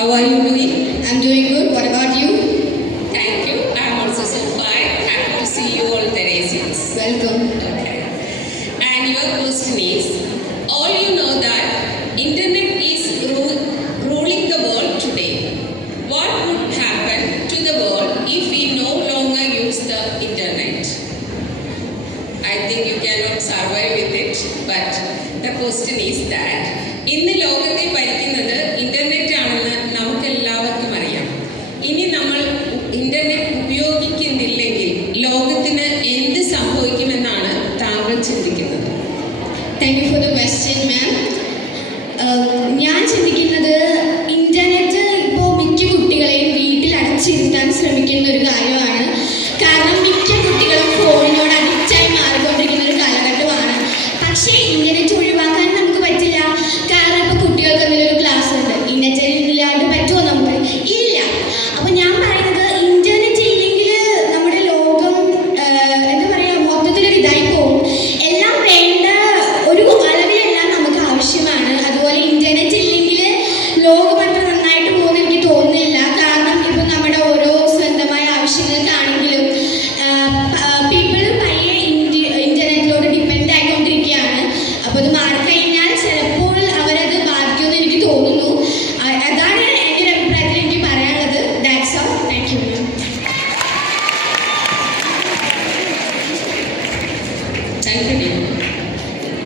How are you doing? I'm doing good. What about you? Thank you. I'm also so fine. Happy to see you all, Theresians. Welcome. Okay. And your question is, all you know that internet is ru- ruling the world today. What would happen to the world if we no longer use the internet? I think you cannot survive with it, but the question is that ഇന്ന് ലോകത്തെ ഭരിക്കുന്നത് internet ഉപയോഗിക്കുന്നില്ലെങ്കിൽ ലോകത്തിന് എന്ത് സംഭവിക്കുമെന്നാണ് താങ്കൾ ചിന്തിക്കുന്നത്? Thank you for the question ma'am ഞാൻ ചിന്തിക്കുന്നത് ഇന്റർനെറ്റ് ഇപ്പോൾ മിക്ക കുട്ടികളെയും വീട്ടിൽ അടച്ചിരുത്താൻ ശ്രമിക്കുന്ന ഒരു കാര്യമാണ്. കാരണം മിക്ക കുട്ടികളും ഫോണിനോട് അഡിക്റ്റായി മാറിക്കൊണ്ടിരിക്കുന്ന ഒരു കാലഘട്ടമാണ്. പക്ഷേ ഇന്റർനെറ്റ് ഒഴിവാക്കാൻ সাইকেলে